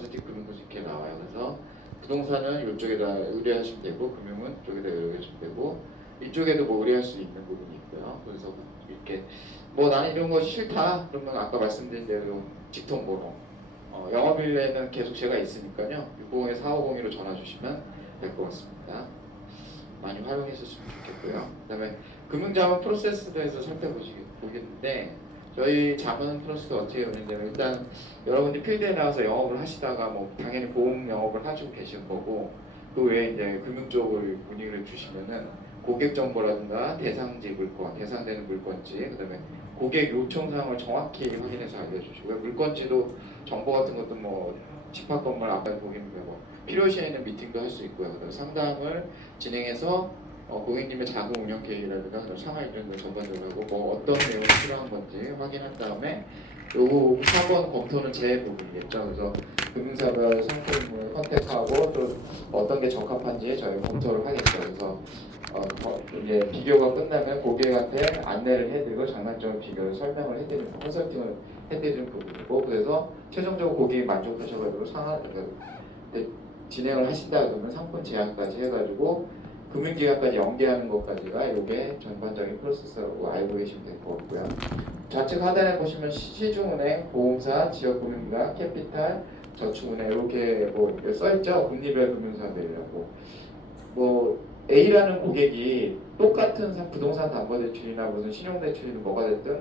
포지티브 금융 이렇게 나와요. 그래서 부동산은 이쪽에다 의뢰하시면 되고, 금융은 이쪽에다 의뢰하시면 되고, 이쪽에도 뭐 의뢰할 수 있는 부분이 있고요. 그래서 이렇게 뭐 나는 이런 거 싫다 그러면 아까 말씀드린 대로 직통번호, 영업일에는 계속 제가 있으니까요. 650-4502로 전화 주시면 될 것 같습니다. 많이 활용해 주셨으면 좋겠고요. 그다음에 금융자문 프로세스에 대해서 살펴보겠는데, 저희 자문 프로세스가 어떻게 되냐면, 일단 여러분들이 필드에 나와서 영업을 하시다가 뭐 당연히 보험 영업을 하시고 계신 거고, 그 외에 이제 금융 쪽을 문의를 주시면은 고객 정보라든가 대상지 물건, 대상되는 물건지, 그다음에 고객 요청 사항을 정확히 확인해서 알려주시고요. 물건지도 정보 같은 것도 뭐 집합 건물 아까 보기는 뭐 필요시에는 미팅도 할 수 있고요. 그다음에 상담을 진행해서 고객님의 자금 운영 계획이라든가 상하 일정도 전반적으로 하고 뭐 어떤 내용이 필요한 건지 확인한 다음에 요 4번 검토는 제 부분이겠죠. 그래서 금융사가 상품을 선택하고 또 어떤 게 적합한지 저희 검토를 하겠죠. 그래서 이제 비교가 끝나면 고객한테 안내를 해드리고 장단점 비교를 설명을 해드리는 컨설팅을 해드리는 부분이고, 그래서 최종적으로 고객이 만족하셔가지고 진행을 하신다 그러면 상품 제안까지 해가지고 금융기관까지 연계하는 것까지가 이게 전반적인 프로세스라고 알고 계시면 될 것 같고요. 좌측 하단에 보시면 시중은행, 보험사, 지역금융기관, 캐피탈, 저축은행 이렇게 뭐 써있죠. 국리별 금융사들이라고. 뭐 A라는 고객이 똑같은 부동산 담보대출이나 무슨 신용대출이든 뭐가 됐든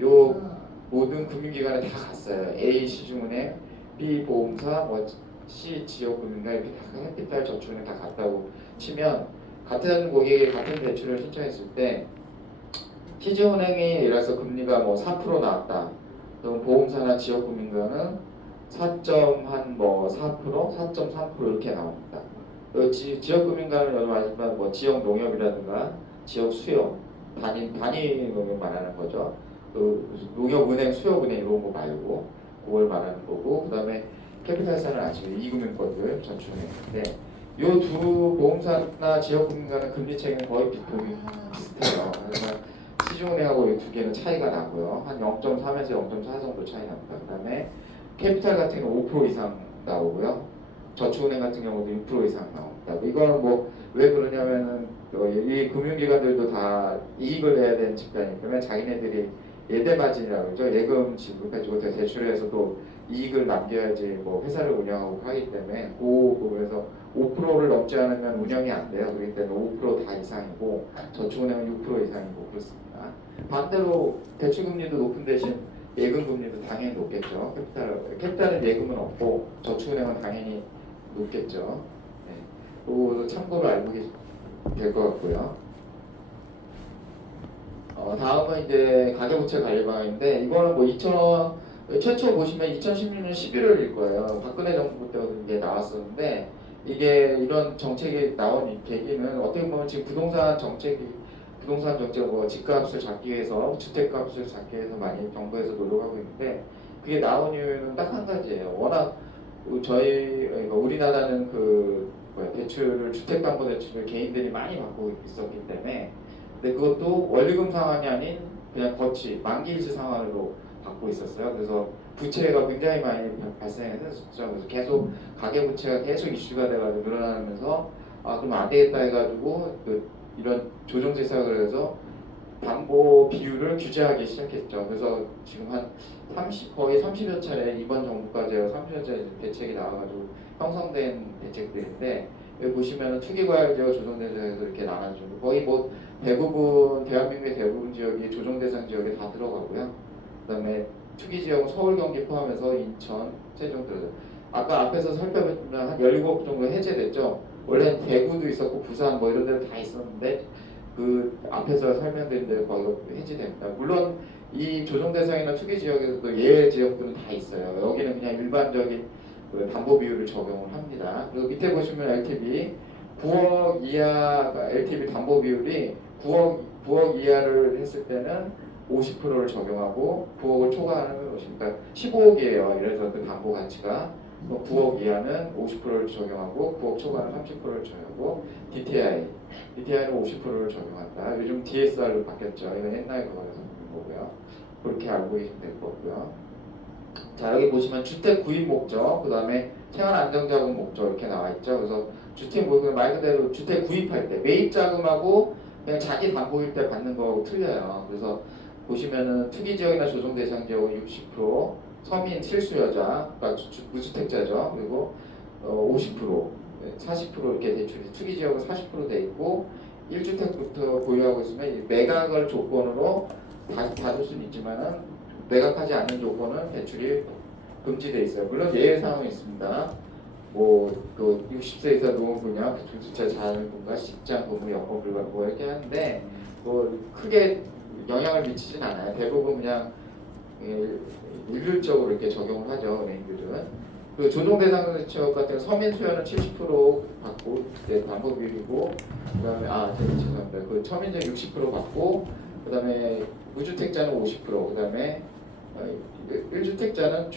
요 모든 금융기관에 다 갔어요. A 시중은행, B 보험사, 뭐 C 지역금융기관 이렇게 다 캐피탈 저축은행 다 갔다고 치면, 같은 고객이 같은 대출을 신청했을 때 시중은행이 예를 들어서 금리가 뭐 4% 나왔다. 그럼 보험사나 지역금융기관은 4.4%, 4.3% 이렇게 나옵니다. 지역금융가는 여러 말하지만 뭐 지역 농협이라든가 지역 수협, 단위 농협 말하는 거죠. 그 농협은행, 수협은행 이런 거 말고 그걸 말하는 거고, 그 다음에 캐피탈사는 아시죠? 이금융권들 저축은행인데, 요 두 보험사나 지역금융가는 금리 체계는 거의 비슷해요. 그래서 시중은행하고 이 두 개는 차이가 나고요. 한 0.3에서 0.4 정도 차이 납니다. 그 다음에 캐피탈 같은 경우는 5% 이상 나오고요. 저축은행 같은 경우도 6% 이상 나옵니다. 이거는 뭐 왜 그러냐면은 이 금융기관들도 다 이익을 내야 되는 집단이기 때문에 자기네들이 예대마진이라고 그러죠. 예금 지급해주고 대출해서도 이익을 남겨야지 뭐 회사를 운영하고 하기 때문에 그 부분에서 5%를 넘지 않으면 운영이 안 돼요. 그렇기 때문에 5%다 이상이고 저축은행은 6% 이상이고 그렇습니다. 반대로 대출금리도 높은 대신 예금금리도 당연히 높겠죠. 캐피탈은 예금은 없고 저축은행은 당연히 높겠죠. 네. 그거 참고로 알고 계시면 될 것 같고요. 다음은 이제 가계부채 관리방안인데, 이거는 뭐 최초 보시면 2016년 11월일 거예요. 박근혜 정부 때 이게 나왔었는데, 이게 이런 정책이 나온 이 계기는 어떻게 보면 지금 부동산 정책 뭐 집값을 잡기 위해서 주택값을 잡기 위해서 많이 정부에서 노력하고 있는데, 그게 나온 이유는 딱 한 가지예요. 워낙 그러니까 우리나라는 대출을 주택담보대출을 개인들이 많이 받고 있었기 때문에, 근데 그것도 원리금 상환이 아닌 그냥 거치 만기일치 상환으로 받고 있었어요. 그래서 부채가 굉장히 많이 발생했었죠. 그래서 계속 가계부채가 계속 이슈가 돼가지고 늘어나면서 그럼 안 되겠다 해가지고 이런 조정제사를 해서 담보 비율을 규제하기 시작했죠. 그래서 지금 거의 30여 차례 이번 정부까지 해서 30여 차례 대책이 나와가지고 형성된 대책들인데, 여기 보시면은 투기과열 지역 조정대상에서 이렇게 나눠주고 거의 뭐 대부분 대한민국의 대부분 지역이 조정대상 지역에 다 들어가고요. 그다음에 투기 지역은 서울, 경기 포함해서 인천, 세종 등 아까 앞에서 살펴보면 한 17 정도 해제됐죠. 원래 대구도 있었고 부산 뭐 이런 데도 다 있었는데 그 앞에서 설명드린 대로 거의 해제됩니다. 물론 이 조정 대상이나 투기 지역에서도 예외 지역들은 다 있어요. 여기는 그냥 일반적인 담보 비율을 적용을 합니다. 그리고 밑에 보시면 LTV 9억 이하 LTV 담보 비율이 9억 이하를 했을 때는 50%를 적용하고 9억을 초과하는 것이 그러니까 15억이에요. 이래서 그 담보 가치가 9억 이하는 50%를 적용하고 9억 초과는 30%를 적용하고 DTI는 50%를 적용한다. 요즘 DSR로 바뀌었죠. 이건 옛날 그거에서 보는 거고요. 그렇게 알고 계시면 될 거고요. 자, 여기 보시면 주택 구입 목적, 그 다음에 생활 안정자금 목적 이렇게 나와 있죠. 그래서 주택 뭐 말 그대로 주택 구입할 때 매입 자금하고 그냥 자기 담보일 때 받는 거하고 틀려요. 그래서 보시면은 투기 지역이나 조정 대상 지역은 60%, 서민 실수요자, 그러니까 무주택자죠. 그리고 50%, 40% 이렇게 대출이 투기 지역은 40%돼 있고 1주택부터 보유하고 있으면 이 매각을 조건으로 받을 수는 있지만은 매각하지 않는 조건은 대출이 금지돼 있어요. 물론 예외 사항은 있습니다. 뭐그 60세 이상 노원분야, 중증자 자녀분과 직장 근무 여건 불가 뭐 이렇게 하는데 뭐 크게 영향을 미치진 않아요. 대부분 그냥 일률적으로 이렇게 적용을 하죠, 은행들은. 그 조정 대상 지역 같은 서민 수요는 70% 받고 담보 비율이고 그다음에 죄송합니다. 그 서민적 60% 받고 그다음에 무주택자는 50% 그다음에 1주택자는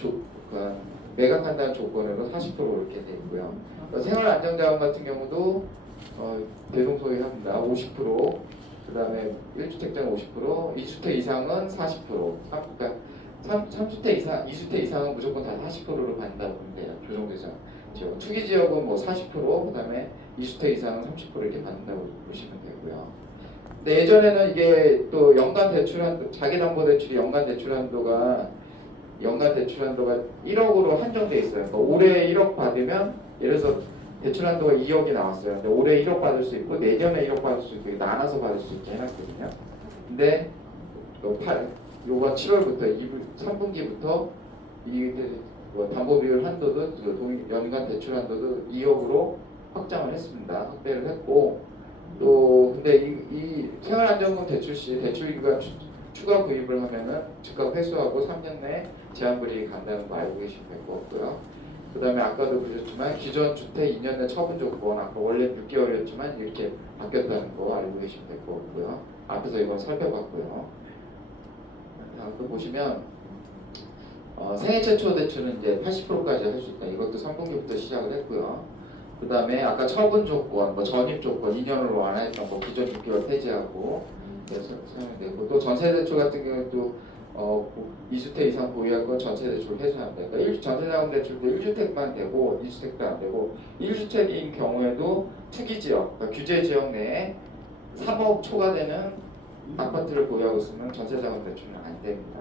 매각한다는 조건으로 40% 이렇게 돼 있고요. 생활 안정자금 같은 경우도 대동소이합니다. 50%, 그다음에 1주택자는 50%, 2주택 이상은 40%. 그러니까 3주택 이상, 2주택 이상은 무조건 다 40%로 받는다고 보면 돼요. 조정대상 지역. 투기 지역은 뭐 40%, 그다음에 2주택 이상은 30% 이렇게 받는다고 보시면 되고요. 근데 예전에는 이게 또 연간 대출 한도, 자기담보대출이 연간 대출 한도가 1억으로 한정돼 있어요. 그러니까 올해 1억 받으면 예를 들어서 대출 한도가 2억이 나왔어요. 근데 올해 1억 받을 수 있고 내년에 1억 받을 수 있고 나눠서 받을 수 있게 해놨거든요. 근데 요번 7월부터 3분기부터 이 담보 비율 한도도 연간 대출 한도도 2억으로 확장을 했습니다. 확대를 했고 또 근데 이 생활안정금 대출 시 대출 기간 추가 구입을 하면은 즉각 회수하고 3년 내 제한불이익이 간다는 거 알고 계시면 될 것 같고요. 그 다음에 아까도 보셨지만 기존 주택 2년 내 처분 조건 아까 원래 6개월이었지만 이렇게 바뀌었다는 거 알고 계시면 될 것 같고요. 앞에서 이건 살펴봤고요. 다음 또 보시면 생애 최초 대출은 이제 80%까지 할 수 있다. 이것도 3분기부터 시작을 했고요. 그 다음에 아까 처분 조건, 뭐 전입 조건 2년으로 완화했던 거 기존 6개월 폐지하고 그래서 사용되고 또 전세 대출 같은 경우도 2주택 이상 보유할 건 전세 대출 회수한다. 그러니까 전세자금 대출도 1주택만 되고 2주택도 안 되고 1주택인 경우에도 투기 지역, 그러니까 규제 지역 내에 3억 초과되는 아파트를 보유하고 있으면 전세자금 대출은 안 됩니다.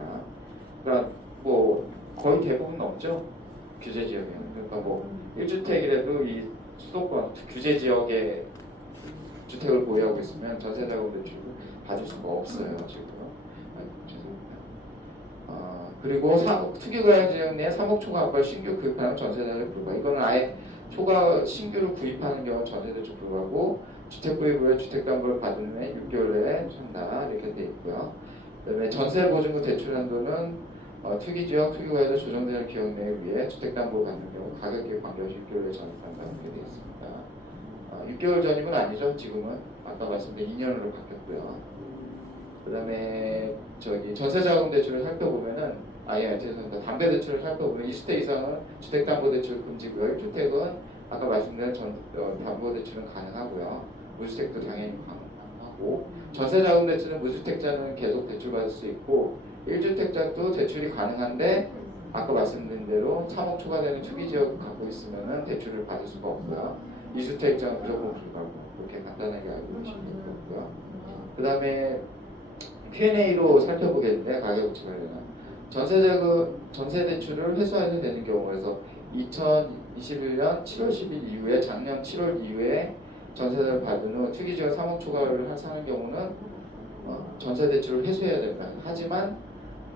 그러니까 뭐 거의 대부분 없죠. 규제 지역에는. 그러니까 뭐 1주택이라도 이 수도권 규제 지역에 주택을 보유하고 있으면 전세자금 대출을 받을 수가 없어요. 지금. 죄송합니다. 그리고 투기과열 지역 내 3억 초과 아파트 신규 구입하는 전세대출 불가. 이거는 아예 초과 신규를 구입하는 경우 전세대출 불가고 주택 구입 후에 주택담보를 받은 후에 6개월 내에 한다 이렇게 돼 있고요. 그다음에 전세보증금 대출 한도는 투기지역, 투기과열로 조정되는 기업 내에 위해 주택담보 받는 경우 가격에 관계없이 6개월 내에 전입한다 이렇게 되어 있습니다. 6개월 전입은 아니죠. 지금은 아까 말씀드린 2년으로 바뀌었고요. 그 다음에 전세자금 대출을 살펴보면은 죄송합니다. 담배 대출을 살펴보면 20대 이상은 주택담보대출 금지고요. 1주택은 아까 말씀드린 담보대출은 가능하고요. 무주택도 당연히 가능하고 전세자금 대출은 무주택자는 계속 대출받을 수 있고 1주택자도 대출이 가능한데 아까 말씀드린 대로 3억 초과되는 투기지역 갖고 있으면은 대출을 받을 수가 없고요. 2주택자는 무조건 불가고 그렇게 간단하게 알고 계시면 될 것 같고요. 그 다음에 Q&A로 살펴보겠는데 가계부채 관련한 전세 대출을 회수해야 되는 경우에서 2021년 7월 10일 이후에 작년 7월 이후에 전세를 받은 후 투기지역 3억 초과를 하는 경우는 전세 대출을 회수해야 된다. 하지만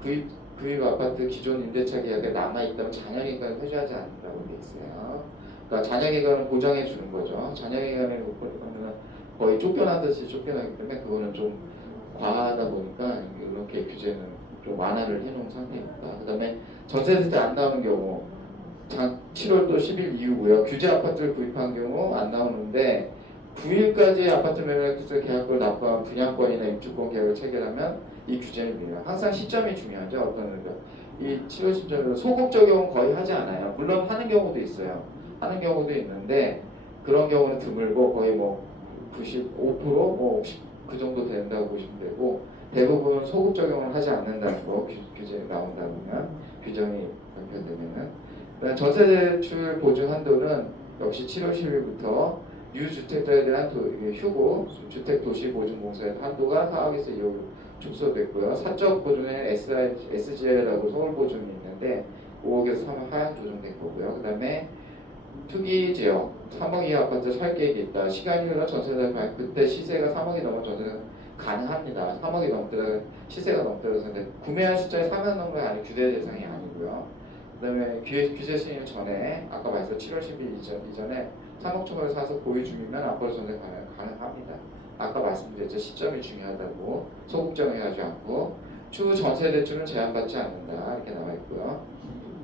구입 아파트 기존 임대차 계약에 남아 있다면 잔여 기간을 회수하지 않는다고 돼 있어요. 그러니까 잔여 기간을 보장해 주는 거죠. 잔여 기간을 거의 쫓겨나듯이 쫓겨나기 때문에 그거는 좀 과하다 보니까 이렇게 규제는 좀 완화를 해놓은 상태입니다. 그 다음에 전세대출 안 나오는 경우 7월도 10일 이후고요. 규제 아파트를 구입한 경우 안 나오는데 9일까지 아파트 매매에서 계약권을 납부한 분양권이나 입주권 계약을 체결하면 이 규제를 밀어요. 항상 시점이 중요하죠. 어떤 의미가 이 7월 시점으로 소급 적용은 거의 하지 않아요. 물론 하는 경우도 있어요. 하는 경우도 있는데 그런 경우는 드물고 거의 뭐 95%, 그 정도 된다고 보시면 되고 대부분 소급 적용을 하지 않는다는 거 규제에 나온다면 규정이 발표되면은. 그다음 전세대출 보증 한도는 역시 7월 10일부터 유주택자에 대한 이게 휴고 주택도시보증공사의 한도가 4억에서 2억으로 축소됐고요. 사적 보증에 SGL이라고 서울보증이 있는데 5억에서 3억 하향 조정된 거고요. 그다음에 투기 지역 3억 이하 아파트 살 계획이 있다. 시간이 흘러 전세를 그때 시세가 3억이 넘어 전세는 가능합니다. 3억이 넘더라도 시세가 넘더라도 근데 구매한 시점에 사면 넘는 게 아니고 규제 대상이 아니고요. 그다음에 규제 시행 전에 아까 말했던 7월 10일 이전에 3억 초과를 사서 보유 중이면 앞으로 전세 가능합니다. 아까 말씀드렸죠. 시점이 중요하다고 소극적이하지 않고 추후 전세 대출은 제한받지 않는다 이렇게 나와 있고요.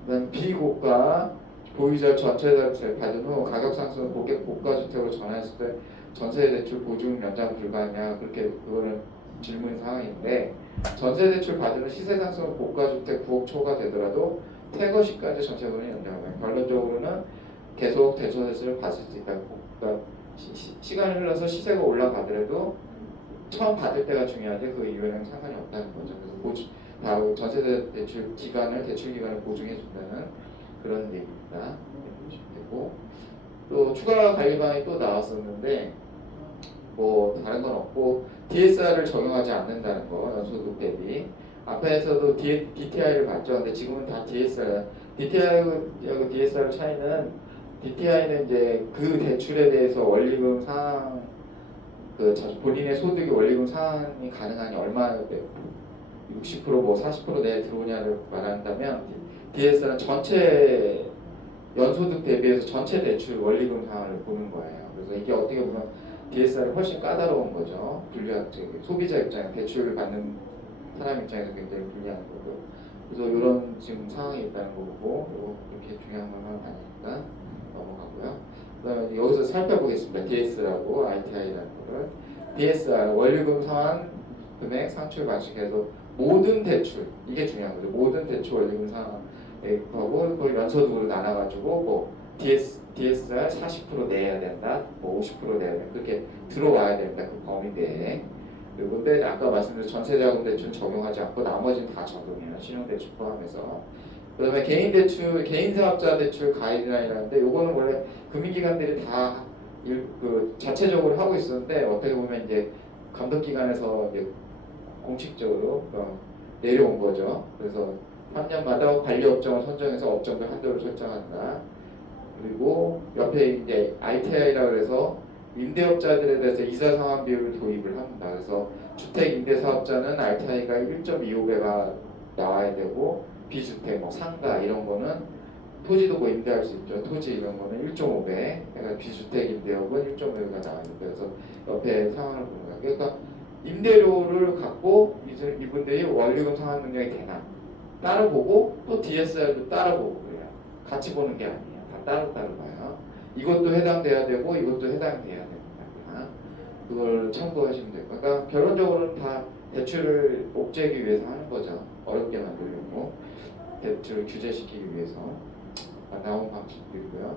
그다음 비고가 보유자 전세대출 받은 후 가격 상승 고객 고가주택으로 전환했을 때 전세대출 보증 연장 불가하냐 그렇게 그거는 질문 사항인데 전세대출 받은 후 시세 상승 후 고가주택 9억 초과 되더라도 퇴거 시까지 전세금을 연장하면 결론적으로는 계속 대전세를 받을 수 있다. 그러니까 시간이 흘러서 시세가 올라가더라도 처음 받을 때가 중요한데 그 이후에는 상관이 없다는 거죠. 그래서 전세 대출 기간을 보증해 준다는 그런 얘기입니다. 되고 또 추가 관리 방안이 또 나왔었는데 뭐 다른 건 없고 DSR을 적용하지 않는다는 거 연소득 대비 앞에서도 DTI를 봤죠. 근데 지금은 다 DSR DTI하고 DSR 차이는 DTI는 이제 그 대출에 대해서 원리금 상황 본인의 소득이 원리금 상환이 가능하니 얼마 60%뭐 40% 내에 들어오냐를 말한다면 DSR은 전체 연소득 대비해서 전체 대출 원리금 상환을 보는 거예요. 그래서 이게 어떻게 보면 DSR이 훨씬 까다로운 거죠. 소비자 입장에 대출을 받는 사람 입장에서 굉장히 불리한 거고. 그래서 이런 지금 상황이 있다는 거 보고 이렇게 중요한 것만 아니니까 넘어가고요. 그다음에 여기서 살펴보겠습니다. DSR하고 ITI라는 거를. DSR 원리금 상환 금액 상출 방식에서 모든 대출 이게 중요한 거죠. 모든 대출 원리금 상환하고 그걸 연소득으로 나눠가지고 뭐 DSR 40% 내야 된다, 뭐 50% 내야 된다 그렇게 들어와야 된다 그 범위 내에. 그리고 근데 아까 말씀드린 전세자금 대출 적용하지 않고 나머지는 다 적용해요. 신용대출 포함해서. 그다음에 개인 대출, 개인 사업자 대출 가이드라인이라는데 요거는 원래 금융기관들이 다 자체적으로 하고 있었는데 어떻게 보면 이제 감독기관에서 이제 공식적으로 내려온 거죠. 그래서 3년마다 관리 업종을 선정해서 업종별 한도를 설정한다. 그리고 옆에 이제 ITI라고 해서 임대업자들에 대해서 이사 상환 비율을 도입을 합니다. 그래서 주택 임대 사업자는 RTI가 1.25배가 나와야 되고 비주택, 뭐 상가 이런 거는 토지도 뭐 임대할 수 있죠. 토지 이런 거는 1.5배, 그러니까 비주택 임대업은 1.5배가 나와야 됩니다. 그래서 옆에 상황을 보는 거예요. 그러니까 임대료를 갖고 이분들이 원리금 상환 능력이 되나 따로 보고 또 DSR도 따로 보고 그래요. 같이 보는 게 아니에요. 다 따로따로 봐요. 이것도 해당돼야 되고 이것도 해당돼야 됩니다. 그걸 참고하시면 돼요. 그러니까 결론적으로는 다 대출을 옥죄기 위해서 하는 거죠. 어렵게 만들려고 대출을 규제시키기 위해서 나온 방식들이고요.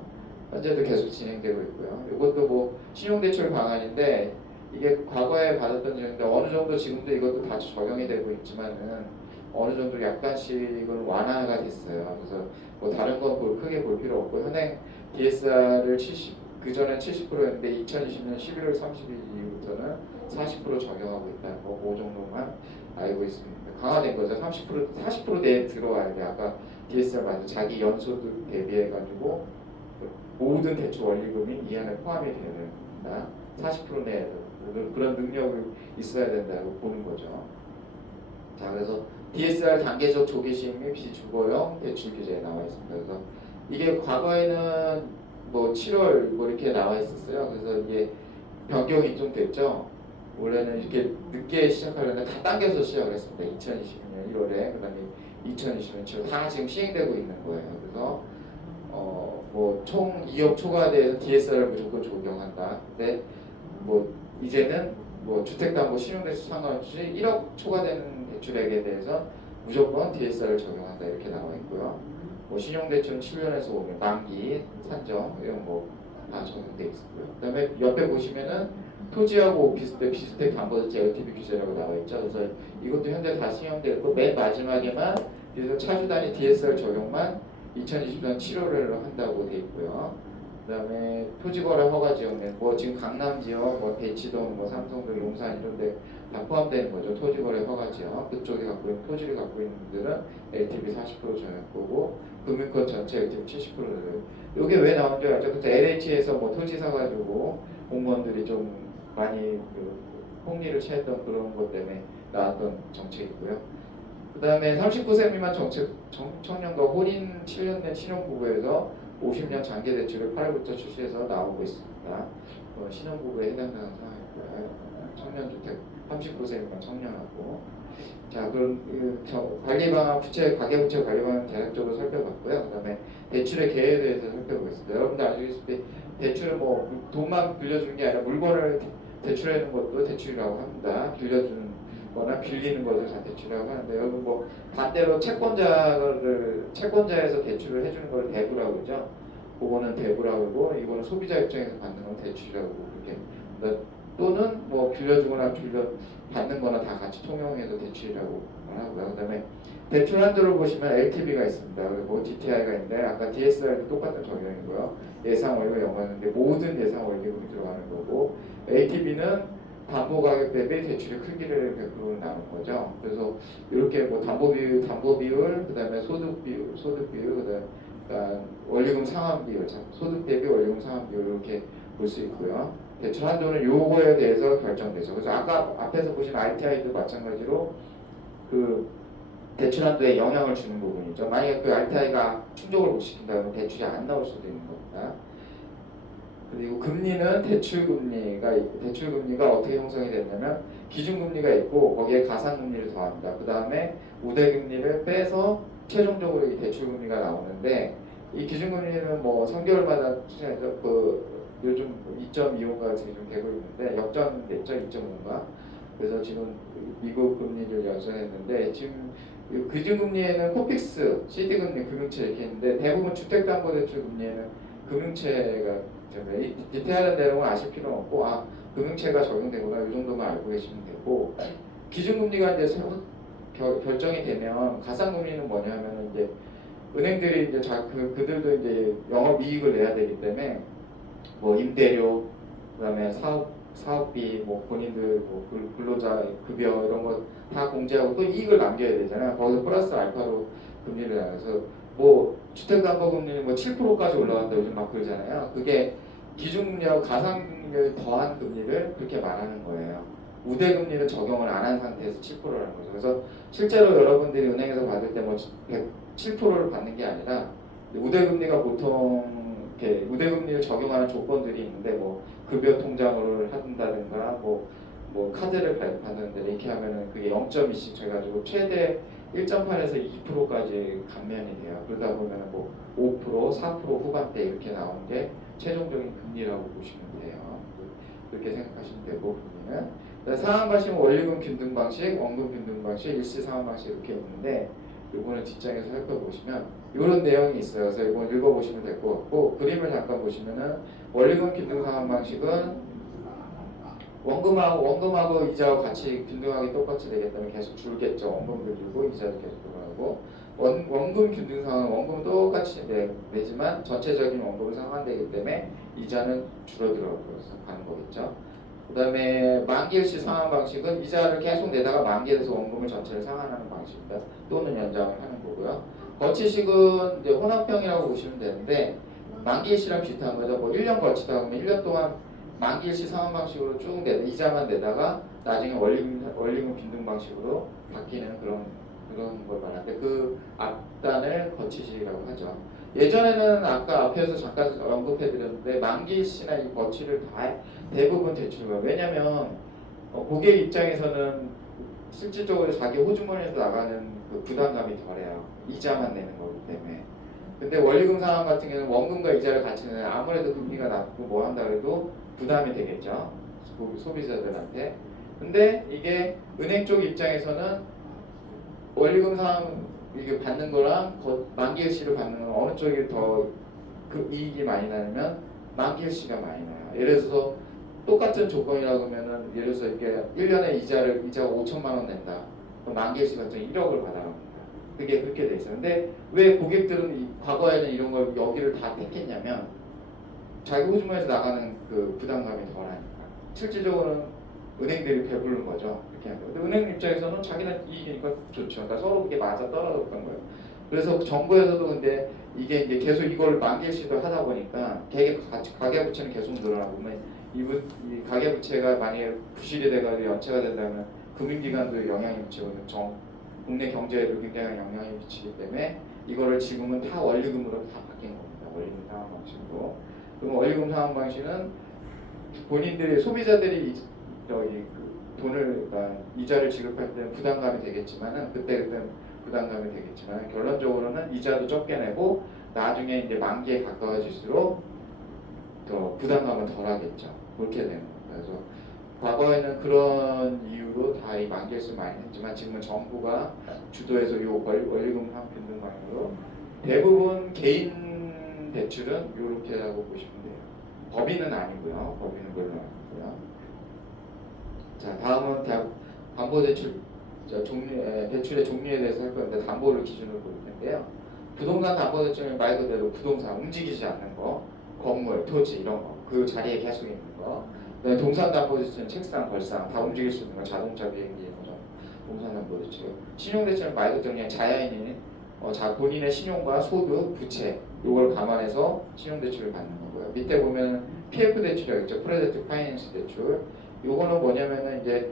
현재도 계속 진행되고 있고요. 이것도 뭐 신용대출 방안인데 이게 과거에 받았던 일인데 어느 정도 지금도 이것도 다 적용이 되고 있지만은 어느 정도 약간씩은 완화가 됐어요. 그래서 뭐 다른 건 크게 볼 필요 없고 현행 DSR을 70 그전엔 70%였는데 2020년 11월 30일 이후부터는 40% 적용하고 있다는 거, 그 정도만 알고 있습니다. 강화된 거죠. 40% 내에 들어와야 돼. 아까 DSR 맞아. 자기 연소득 대비해가지고 모든 대출 원리금이 이 안에 포함이 되어야 됩니다. 40% 내에 그런 능력이 있어야 된다고 보는 거죠. 자, 그래서 DSR 단계적 조기 시행 및 비주거용 대출 규제에 나와 있습니다. 그래서 이게 과거에는 뭐 7월 뭐 이렇게 나와 있었어요. 그래서 이게 변경이 좀 됐죠. 원래는 이렇게 늦게 시작하려는데 다 당겨서 시작을 했습니다. 2020년 1월에 그다음에 2020년 7월 다 지금 시행되고 있는 거예요. 그래서 뭐 총 2억 초과대에서 DSR을 무조건 적용한다. 근데 뭐 이제는 뭐 주택담보 신용대출 상관없이 1억 초과되는 대출액에 대해서 무조건 DSR을 적용한다 이렇게 나와 있고요. 뭐 신용대출은 7년에서 5년, 만기, 산정 이런 거 다 적용돼 있고요. 그다음에 옆에 보시면은 토지하고 오피스텔 비주택 담보대출 LTV 규제라고 나와 있죠. 그래서 이것도 현재 다 시행되고 맨 마지막에만 그래서 차주 단위 DSR 적용만 2024년 7월을 한다고 돼 있고요. 그다음에 토지거래 허가 지역내 뭐 지금 강남 지역, 뭐 대치동, 뭐 삼성동, 용산 이런데 다 포함되는 거죠. 토지거래 허가 지역 그쪽에 갖고 있는 토지를 갖고 있는 분들은 LTV 40% 전액보고 금융권 전체 LTV 70%를. 이게 왜 나온 줄 알죠? 그때 LH에서 뭐 토지 사가지고 공무원들이 좀 많이 그 폭리를 취했던 그런 것 때문에 나왔던 정책이고요. 그 다음에 39세 미만 청년과 혼인 7년 내 신혼부부에서 50년 장기 대출을 8월부터 출시해서 나오고 있습니다. 신혼부부에 해당되는 상황이고요. 청년주택 39세 미만 청년하고. 자, 그럼 관리 방안 부채 가계부채 관리 방안 대략적으로 살펴봤고요. 그다음에 대출의 계획에 대해서 살펴보겠습니다. 여러분들 아시다시피 대출은 뭐 돈만 빌려주는 게 아니라 물건을 대출하는 것도 대출이라고 합니다. 빌려주는 거나 빌리는 것을 다 대출이라고 하는데 여러분 뭐 반대로 채권자에서 대출을 해주는 걸 대부라고 그러죠. 그거는 대부라고 그러고 이거는 소비자 입장에서 받는 건 대출이라고 그렇게. 또는 뭐 빌려주거나 받는 거나 다 같이 통용해서 대출이라고 하고요. 그다음에 대출 한도를 보시면 LTV가 있습니다. 그리고 DTI가 있는데 아까 DSR도 똑같은 적용이고요. 예상 월급 영화인데 모든 예상 월급이 들어가는 거고 LTV는 담보 가격 대비 대출의 크기를 100% 나눈 거죠. 그래서 이렇게 뭐 담보 비율, 그다음에 소득 비율, 그다음에 원리금 상환 비율, 소득 대비 원리금 상환 비율 이렇게 볼 수 있고요. 대출 한도는 요거에 대해서 결정되죠. 그래서 아까 앞에서 보신 RTI도 마찬가지로 그 대출 한도에 영향을 주는 부분이죠. 만약에 그 RTI가 충족을 못 시킨다면 대출이 안 나올 수도 있는 겁니다. 그리고 금리는 대출금리가 어떻게 형성이 됐냐면 기준금리가 있고 거기에 가상금리를 더합니다. 그 다음에 우대금리를 빼서 최종적으로 이 대출금리가 나오는데 이 기준금리는 뭐 3개월마다 추진하죠. 요즘 2.25가 지금 되고 있는데 역전됐죠. 2.5가. 그래서 지금 미국 금리를 연산했는데 지금 기준금리에는 코픽스, CD금리, 금융채 이렇게 있는데 대부분 주택담보대출 금리에는 금융채가 이 디테일한 내용은 아실 필요는 없고 금융채가 적용되구나 이 정도만 알고 계시면 되고 기준금리가 이제 결정이 되면 가상금리는 뭐냐면 이제 은행들이 이제 그들도 이제 영업이익을 내야 되기 때문에 뭐 임대료, 그다음에 사업비, 뭐 본인들 뭐 근로자 급여 이런 거 다 공제하고 또 이익을 남겨야 되잖아요. 거기서 플러스 알파로 금리를 나눠서 뭐 주택담보금리는 뭐 7%까지 올라간다 요즘 막 그러잖아요. 그게 기준금리하고 가상금리를 더한 금리를 그렇게 말하는 거예요. 우대금리를 적용을 안 한 상태에서 7%라는 거죠. 그래서 실제로 여러분들이 은행에서 받을 때 뭐 7%를 받는 게 아니라 우대금리가 보통 이렇게 우대금리를 적용하는 조건들이 있는데 뭐 급여 통장을 한다든가 뭐 카드를 발급하는데 이렇게 하면은 그게 0.2씩 돼가지고 최대 1.8에서 2%까지 감면이 돼요. 그러다 보면 뭐 5%, 4% 후반대 이렇게 나오는 게 최종적인 금리라고 보시면 돼요. 그렇게 생각하시면 되고 금리는 상환 방식은 원리금 균등 방식, 원금 균등 방식, 일시 상환 방식 이렇게 있는데 이거는 뒷장에서 살펴보시면 이런 내용이 있어요. 그래서 이건 읽어보시면 될 것 같고 그림을 잠깐 보시면은 원리금 균등 상환 방식은 원금하고 이자하고 같이 균등하게 똑같이 되기 때문에 계속 줄겠죠. 원금도 줄고 이자도 계속 들어가고 원금 균등 상환은 원금은 똑같이 내지만 전체적인 원금은 상환되기 때문에 이자는 줄어들어가는 거겠죠. 그 다음에 만기일시 상환 방식은 이자를 계속 내다가 만기에 대해서 원금을 전체를 상환하는 방식입니다. 또는 연장을 하는 거고요. 거치식은 이제 혼합형이라고 보시면 되는데 만기일시랑 비슷한 거죠. 뭐 1년 거치다 보면 1년 동안 만기일시 상환 방식으로 쭉 이자만 내다가 나중에 원리금 균등 방식으로 바뀌는 그런 걸 말하는데 그 앞단을 거치식이라고 하죠. 예전에는 아까 앞에서 잠깐 언급해드렸는데 만기일시나 이 거치를 대부분 대출을 왜냐면 고객 입장에서는 실질적으로 자기 호주머니에서 나가는 그 부담감이 덜해요. 이자만 내는 거기 때문에. 근데 원리금 상환 같은 경우는 원금과 이자를 같이 내는 아무래도 금리가 낮고 뭐 한다 그래도 부담이 되겠죠. 소비자들한테. 근데 이게 은행 쪽 입장에서는 원리금 상환 이게 받는 거랑 만기일시를 받는 건 어느 쪽이 더 그 이익이 많이 나냐면 만기일시가 많이 나요. 예를 들어서 똑같은 조건이라고 하면은 예를 들어서 이렇게 1년에 이자가 5천만 원 낸다. 그럼 만기일시 같은 1억을 받아갑니다. 그게 그렇게 돼 있어요. 근데 왜 고객들은 과거에는 이런 걸 여기를 다 택했냐면 자기 호주머니에서 나가는 그 부담감이 덜하니까. 실질적으로는 은행들이 배부른 거죠. 그렇게 하는 거예요. 근데 은행 입장에서는 자기는 이익이니까 좋죠. 그러니까 서로 그게 맞아 떨어졌던 거예요. 그래서 정부에서도 근데 이게 이제 계속 이걸 만기시도 하다 보니까 가계부채는 계속 늘어나고 이 가계부채가 만약에 부실이 돼가지고 연체가 된다면 금융기관도 영향이 미치고 국내 경제에도 굉장히 영향이 미치기 때문에 이거를 지금은 다 원리금으로 다 바뀐 겁니다. 원리금 상환 방식으로. 그럼 원리금 상환 방식은 본인들이 소비자들이 저기 그 돈을 그러니까 이자를 지급할 때는 부담감이 되겠지만은 그때 부담감이 되겠지만 결론적으로는 이자도 적게 내고 나중에 이제 만기에 가까워질수록 더 부담감은 덜하겠죠. 그렇게 되는 겁니다. 그래서 과거에는 그런 이유로 다 이 만기일수 많이 했지만 지금은 정부가 주도해서 이 원리금 상환 변동 방향으로 대부분 개인 대출은 이렇게 하고 보시면 돼요. 법인은 아니고요. 법인은 별로 아니고요. 자, 다음은 담보대출 대출의 종류에 대해서 할 건데 담보를 기준으로 볼 텐데요. 부동산 담보대출은 말 그대로 부동산 움직이지 않는 거, 건물, 토지 이런 거, 그 자리에 계속 있는 거. 그다음에 동산담보대출은 책상, 벌상 다 움직일 수 있는 거, 자동차, 비행기 이런 거. 동산담보대출. 신용대출은 말 그대로 그냥 자야인이 본인의 신용과 소득, 부채 이걸 감안해서 신용대출을 받는 거고요. 밑에 보면 PF 대출이 있죠. 프로젝트 파이낸스 대출. 요거는 뭐냐면은 이제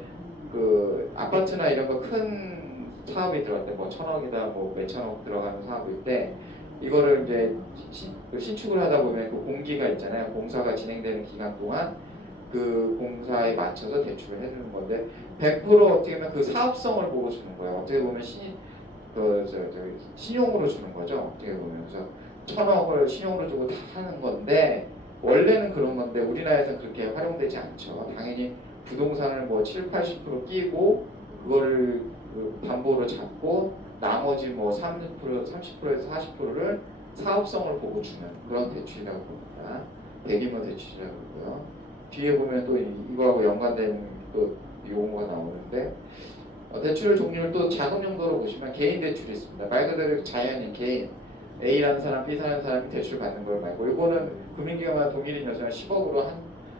그 아파트나 이런 거 큰 사업이 들어갈 때 뭐 천억이다 뭐 몇천억 들어가는 사업일 때 이거를 이제 신축을 하다 보면 그 공기가 있잖아요. 공사가 진행되는 기간 동안 그 공사에 맞춰서 대출을 해주는 건데 100% 어떻게 보면 그 사업성을 보고 주는 거예요. 어떻게 보면 신용으로 주는 거죠. 어떻게 보면 그래서 천억을 신용으로 주고 다 하는 건데 원래는 그런 건데 우리나라에서는 그렇게 활용되지 않죠. 당연히 부동산을 뭐 7, 80% 끼고 그거를 그 담보로 잡고 나머지 뭐 30%에서 40%를 사업성을 보고 주는 그런 대출이라고 봅니다. 대규모 대출이라고 그러고요. 뒤에 보면 또 이거하고 연관된 또 용어가 나오는데 대출 종류를 또 자금 용도로 보시면 개인 대출이 있습니다. 말 그대로 자연인 개인 A라는 사람, B라는 사람이 대출 받는 걸 말고 이거는 금융기관마다 동일인 여수는 10억으로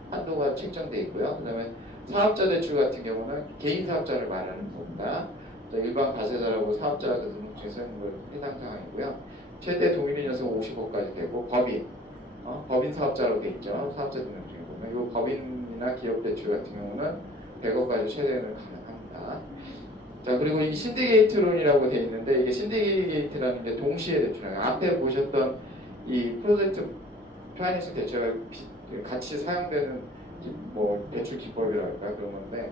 한도가 책정돼 있고요. 그다음에 사업자 대출 같은 경우는 개인 사업자를 말하는 겁니다. 일반 가세자라고 사업자가 등록해서 있는 걸 해당 사항이고요. 최대 동일인 여수는 50억까지 되고 법인 사업자로 돼 있죠. 사업자 등록 중에 보면 이 법인이나 기업 대출 같은 경우는 100억까지 최대는 가능합니다. 자 그리고 이 신디게이트론이라고 되어 있는데 이게 신디게이트라는 게 동시에 대출이에요. 앞에 보셨던 이 프로젝트 파이낸스 대출과 같이 사용되는 뭐 대출 기법이랄까 그런 건데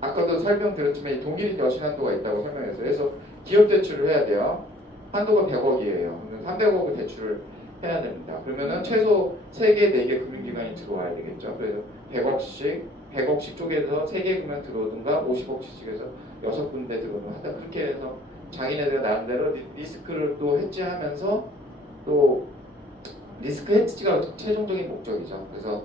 아까도 설명드렸지만 이 동일인 여신 한도가 있다고 설명했어요. 그래서 기업 대출을 해야 돼요. 한도가 100억이에요. 300억을 대출을 해야 됩니다. 그러면은 최소 3개, 4개 금융기관이 들어와야 되겠죠. 그래서 100억씩 쪼개서 3개 금융 들어오든가 50억씩 해서 6군데 들어오든가 하다 그렇게 해서 자기네들 나름대로 리스크를 또 해지하면서 또 리스크 해지가 최종적인 목적이죠. 그래서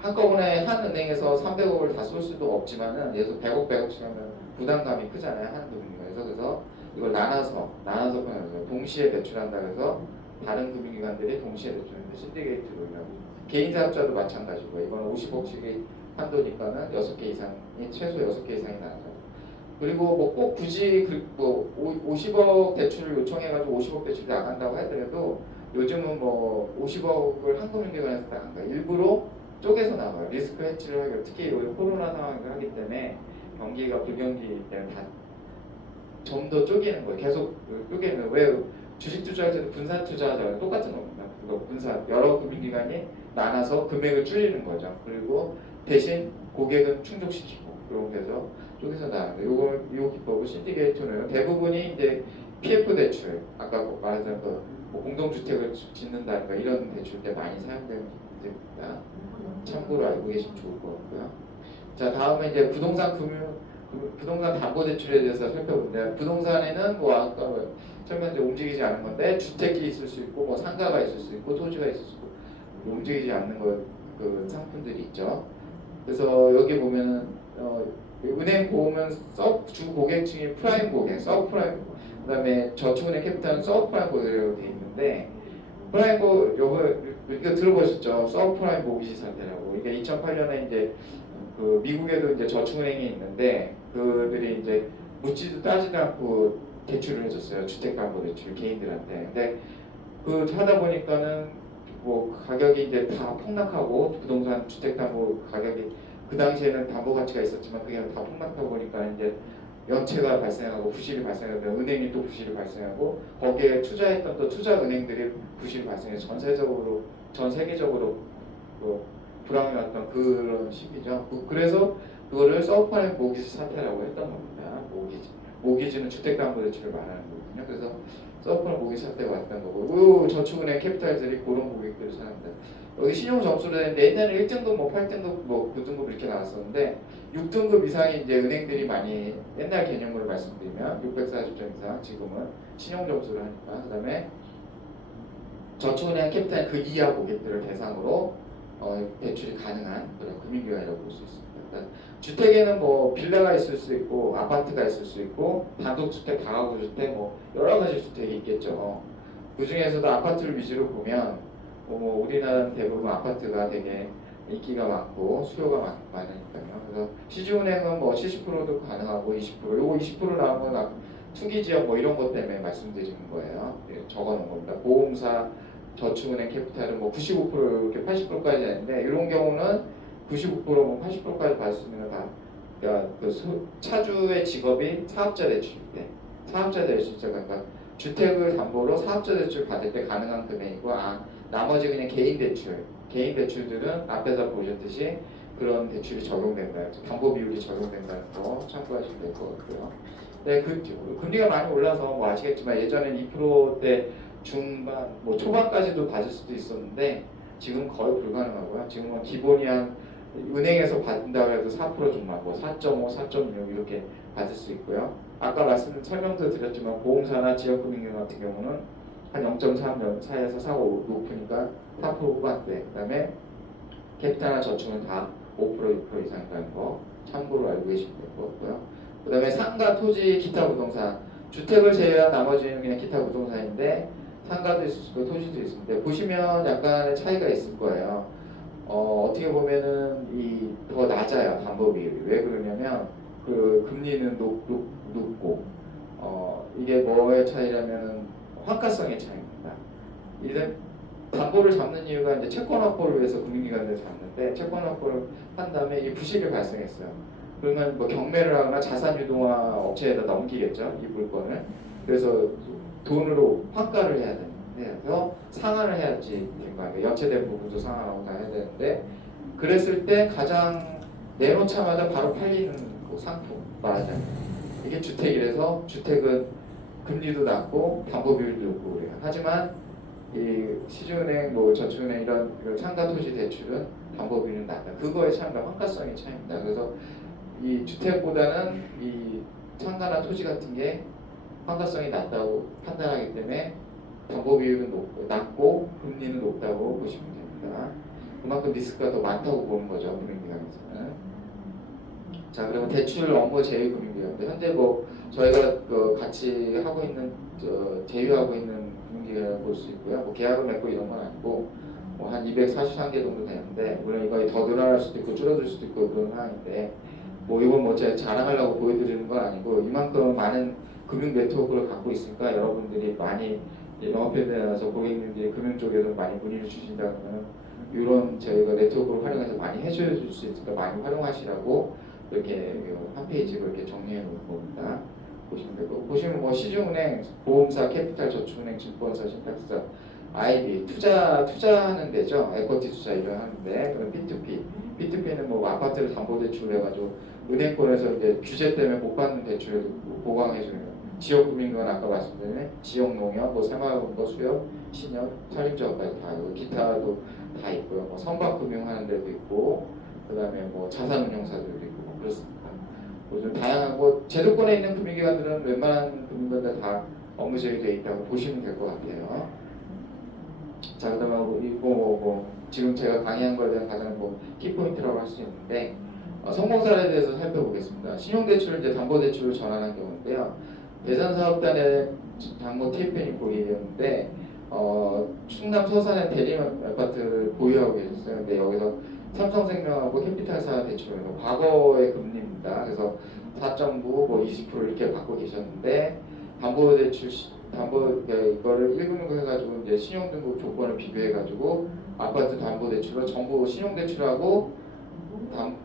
한꺼번에 한 은행에서 300억을 다 쏠 수도 없지만은 예를 들어 100억씩 하면 부담감이 크잖아요. 한 금융기관에서. 그래서 이걸 나눠서 보내서 동시에 대출한다 그래서 다른 금융기관들이 동시에 대출하는데 신디게이트론이라고 개인 사업자도 마찬가지고 이거는 50억씩의 한도니까는 6개 이상이 최소 6개 이상이 나죠. 그리고 뭐 꼭 굳이 50억 대출을 요청해가지고 50억 대출이 나간다고 하더라도 요즘은 뭐 50억을 한 금융기관에서 나간다. 일부러 쪼개서 나가요. 리스크 해치를 하기 특히 코로나 상황을 하기 때문에 경기가 불경기 때문에 다 좀 더 쪼개는 거예요. 계속 쪼개는 왜 주식 투자할 때도 분산 투자하자고 똑같은 겁니다. 그거 분산 여러 금융기관이 나눠서 금액을 줄이는 거죠. 그리고 대신 고객은 충족시키고 이렇게 해서 쪼개서 나가는데 요 기법은 신디게이트는 대부분이 이제 PF 대출 아까 말했던 뭐 공동주택을 짓는다든가 이런 대출 때 많이 사용되는 기법입니다. 참고로 알고 계시면 좋을 것 같고요. 자 다음에 이제 부동산 담보대출에 대해서 살펴보는데 부동산에는 뭐 아까 설명드린 움직이지 않은 건데 주택이 있을 수 있고 뭐 상가가 있을 수 있고 토지가 있을 수 있고 움직이지 않는 그 상품들이 있죠. 그래서 여기 보면은 은행 보험은 주 고객층이 프라임 고객, 서브프라임, 그다음에 저축은행 캐피탈은 서브프라임 고객이라고 돼 있는데 프라임 고 이거 들어보셨죠? 서브프라임 모기지 사태라고. 이게 2008년에 이제 그 미국에도 이제 저축은행이 있는데 그들이 이제 묻지도 따지도 않고 대출을 해줬어요. 주택담보대출 개인들한테. 근데 그 하다 보니까는 뭐 가격이 이제 다 폭락하고 부동산 주택담보 가격이 그 당시에는 담보 가치가 있었지만 그게 다 폭락하다 보니까 이제 연체가 발생하고 부실이 발생하고 은행이 또 부실이 발생하고 거기에 투자했던 또 투자 은행들이 부실이 발생해서 전 세계적으로 그 불황이 왔던 그런 시기죠. 그래서 그거를 서브프라임 모기지 사태라고 했던 겁니다. 모기지는 주택담보대출을 말하는 거거든요. 그래서 서브프라임 모기지 사태가 왔던 거고 저축은행 캐피탈들이 그런 고객들을 사는데 여기 신용 점수로 되는데 옛날에 1등급, 뭐 8등급, 뭐 9등급 이렇게 나왔었는데 6등급 이상이 이제 은행들이 많이 옛날 개념으로 말씀드리면 640점 이상 지금은 신용 점수를 하니까 그다음에 저축은행 캐피탈 그 이하 고객들을 대상으로 대출이 가능한 그런 금융기관이라고 볼 수 있습니다. 그러니까 주택에는 뭐 빌라가 있을 수 있고 아파트가 있을 수 있고 단독주택, 다가구주택 뭐 여러 가지 주택이 있겠죠. 그 중에서도 아파트를 위주로 보면 뭐 우리나라는 대부분 아파트가 되게 인기가 많고 수요가 많으니까요. 그래서 시중은행은 뭐 70%도 가능하고 20% 요거 20% 나오면 투기 지역 뭐 이런 것 때문에 말씀드리는 거예요. 적어놓은 겁니다. 보험사 저축은행 캐피탈은 뭐 95% 이렇게 80%까지 되는데 이런 경우는 95%뭐 80%까지 받을 수 있는 건 다 그러니까 차주의 직업이 사업자 대출일 때 사업자 대출자 그러니까 주택을 담보로 사업자 대출 받을 때 가능한 금액이고 나머지 그냥 개인 대출들은 앞에서 보셨듯이 그런 대출이 적용된다. 담보 비율이 적용된다는 거 참고하시면 될 것 같고요. 네, 금리가 많이 올라서 뭐 아시겠지만 예전엔 2%대 중반, 뭐 초반까지도 받을 수도 있었는데 지금 거의 불가능하고요. 지금은 기본이 한 은행에서 받는다고 해도 4% 중반, 뭐 4.5, 4.6 이렇게 받을 수 있고요. 아까 설명도 드렸지만 보험사나 지역금융 같은 경우는 한 0.3 사이에서 4가 높으니까 4% 후반대. 그다음에 캐피탈이나 저축은 다 5%, 6% 이상이라는 거 참고로 알고 계시면 될 것 같고요. 그다음에 상가, 토지, 기타 부동산 주택을 제외한 나머지는 그냥 기타 부동산인데 상가도 있을 수 있고 토지도 있습니다. 보시면 약간의 차이가 있을 거예요. 어떻게 보면은 더 낮아요 담보 비율이. 왜 그러냐면 그 금리는 높고 이게 뭐의 차이라면은 환가성의 차이입니다. 이제 담보를 잡는 이유가 이제 채권 확보를 위해서 금융기관을 잡는데 채권 확보를 한 다음에 이 부실이 발생했어요. 그러면 뭐 경매를 하거나 자산 유동화 업체에다 넘기겠죠 이 물건을. 그래서 돈으로 환가를 해야 되는데 그래서 상환을 해야지 된 거예요. 연체된 부분도 상환하고 다 해야 되는데 그랬을 때 가장 내놓자마자 바로 팔리는 그 상품 말하자면 이게 주택이라서 주택은 금리도 낮고 담보 비율도 높고 그래요. 하지만 이 시중은행, 뭐 저축은행 이런 상가 토지 대출은 담보 비율은 낮다. 그거의 차이가 환가성의 차이입니다. 그래서 이 주택보다는 이 상가나 토지 같은 게 환가성이 낮다고 판단하기 때문에 담보 비율은 낮고 금리는 높다고 보시면 됩니다. 그만큼 리스크가 더 많다고 보는 거죠 금융기관에서는. 자, 그러면 대출 업무 제휴 금융기관인데 현재 뭐 저희가 같이 하고 있는 제휴하고 있는 금융기관을 볼 수 있고요. 뭐 계약을 맺고 이런 건 아니고 뭐 한 243개 정도 되는데 물론 이거 더 늘어날 수도 있고 줄어들 수도 있고 그런 상황인데 뭐 이건 뭐 제가 자랑하려고 보여드리는 건 아니고 이만큼 많은 금융 네트워크를 갖고 있으니까 여러분들이 많이 영업회사에 나서 고객님들이 금융 쪽에서 많이 문의를 주신다 그러면 이런 저희가 네트워크를 활용해서 많이 해줄 수 있으니까 많이 활용하시라고 이렇게 한 페이지로 이렇게 정리해 놓은 겁니다. 보시면 되고 보시면 뭐 시중은행, 보험사, 캐피탈, 저축은행, 증권사, 신탁사, IB 투자하는 데죠. 에쿼티 투자 이런 하는데 그럼 P2P는 뭐 아파트를 담보대출로 해가지고 은행권에서 이제 규제 때문에 못 받는 대출을 보강해주는 지역금융기관 아까 말씀드린 지역농협, 뭐 새마을금고, 수협, 신협, 산림조합까지 다 있고 기타도 다 있고요. 뭐 선박금융하는 데도 있고 그다음에 뭐 자산운용사들도 있고 뭐 그렇습니다. 좀 다양하고 제도권에 있는 금융기관들은 웬만한 금융기관들 다 업무 제휴되어 있다고 보시면 될 것 같아요. 자, 그다음에 이거 지금 제가 강의한 거에 대한 가장 키포인트라고 할 수 있는데 성공 사례에 대해서 살펴보겠습니다. 신용대출을 이제 담보대출로 전환한 경우인데요. 대전사업단의 장모 TFN이 고객이었는데 충남 서산의 대림 아파트를 보유하고 계셨어요. 근데 여기서 삼성생명하고 캐피탈사 대출을 과거의 금리입니다. 그래서 4.9, 뭐 20% 이렇게 받고 계셨는데 담보대출 이거를 1금융 해가지고 이제 신용등급 조건을 비교해가지고 아파트 담보대출로 전부 신용대출하고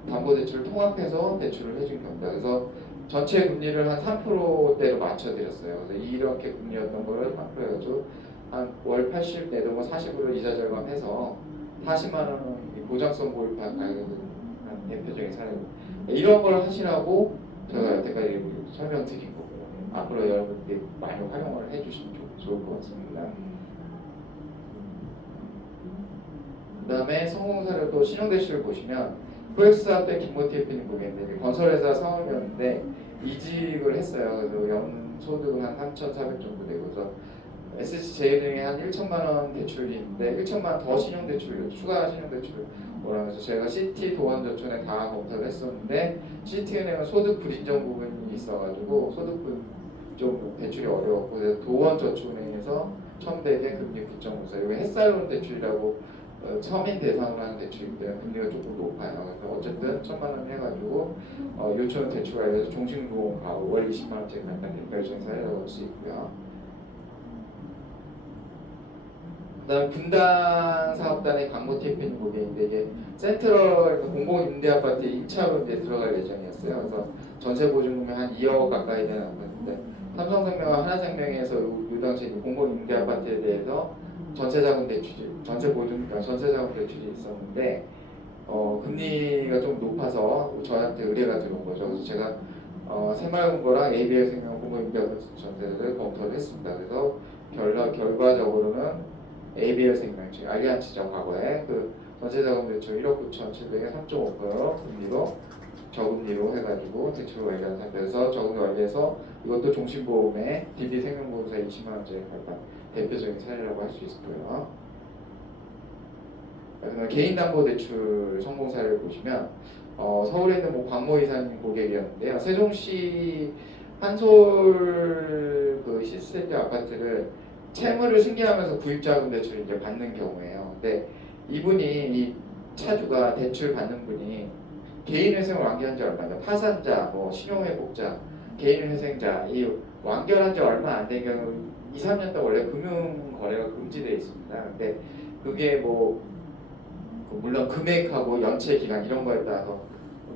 담보대출을 통합해서 대출을 해준 겁니다. 그래서 전체 금리를 한 3%대로 맞춰드렸어요. 그래서 이렇게 금리였던 거를 3% 해가지고 한 월 80 내도 40으로 이자 절감해서 40만 원 보장성 보유판 가격은 한 대표적인 사례입니다. 이런 걸 하시라고 제가 여태까지 설명드린 거고요. 앞으로 여러분들이 많이 활용을 해주시면 좋을 것 같습니다. 그 다음에 성공 사례도 신용대출을 보시면 프로젝트 사업 때 김모 TF님 보겠는데 건설회사 사원이었는데 이직을 했어요. 그래서 연소득은 한 3,400 정도 되고 그래서 SC제일은행에 한 1천만 원 대출이 있는데 1천만 원 더 신용대출을 추가 신용대출을 원하면서 제가 CT도원저축은행 다 검토를 했었는데 CT은행은 소득 불인정 부분이 있어가지고 소득 좀 대출이 어려웠고 그래서 도원저축은행에서 첨대게 금리 9.54 이거 햇살론 대출이라고 서민 대상으로 하는 대출이기 때문에 금리가 조금 높아요. 그래서 어쨌든 1,000만 원 해가지고 요청 대출 관련해서 종신보험 가고 월 20만 원짜리 간단 대표적인 사례라고 할 수 있고요. 그다음 분당 사업단의 강모 TFN 고객인데 이게 센트럴 공공임대아파트 2차로 이제 들어갈 예정이었어요. 그래서 전세 보증금이 한 2억 가까이 되는 아파트인데 삼성생명과 하나생명에서 요 당시 공공임대아파트에 대해서 전세자금 대출이 전세 보증 그러니까 전세자금 대출이 있었는데 금리가 좀 높아서 저한테 의뢰가 들어온 거죠. 그래서 제가 새마을금고랑 ABL생명 공공임대아파트 전세를 검토를 했습니다. 그래서 결과적으로는 ABL생명, 즉 알리안츠죠. 과거에 그 전세자금 대출 1억 9,700에 3.5% 금리로 저금리로 해가지고 대출을 완료한 상태에서 저금리 완료해서 이것도 종신보험에 DB생명보험사 20만 원짜리 발판 대표적인 사례라고 할 수 있을 거예요. 개인담보대출 성공 사례를 보시면 서울에 있는 뭐 광모 이사님 고객이었는데요. 세종시 한솔 그 시스템 아파트를 채무를 승계하면서 구입자금 대출을 이제 받는 경우에요. 근데 이분이 이 차주가 대출 받는 분이 개인회생을 완결한 지 얼마 전 파산자, 뭐 신용회복자, 개인회생자 이 완결한 지 얼마 안 된 경우 2, 3년 동안 원래 금융거래가 금지되어 있습니다. 근데 그게 뭐 물론 금액하고 연체 기간 이런 거에 따라서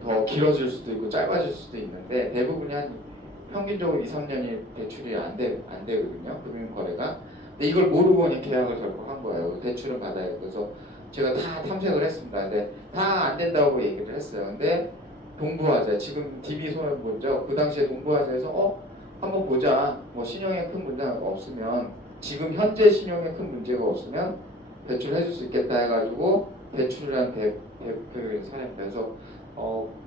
더 길어질 수도 있고 짧아질 수도 있는데 대부분이 한 평균적으로 2, 3년이 대출이 안 되거든요. 금융거래가. 근데 이걸 모르고 그냥 계약을 결국한 거예요. 대출은 받아야 돼. 그래서 제가 다 탐색을 했습니다. 근데 다 안 된다고 얘기를 했어요. 근데 동부화재 지금 DB 손해보죠. 그 당시에 동부화재에서 한번 보자. 뭐 신용에 큰 문제가 없으면 지금 현재 신용에 큰 문제가 없으면 대출해줄 수 있겠다 해가지고 대출을 한 대표적인 사례입니다. 그래서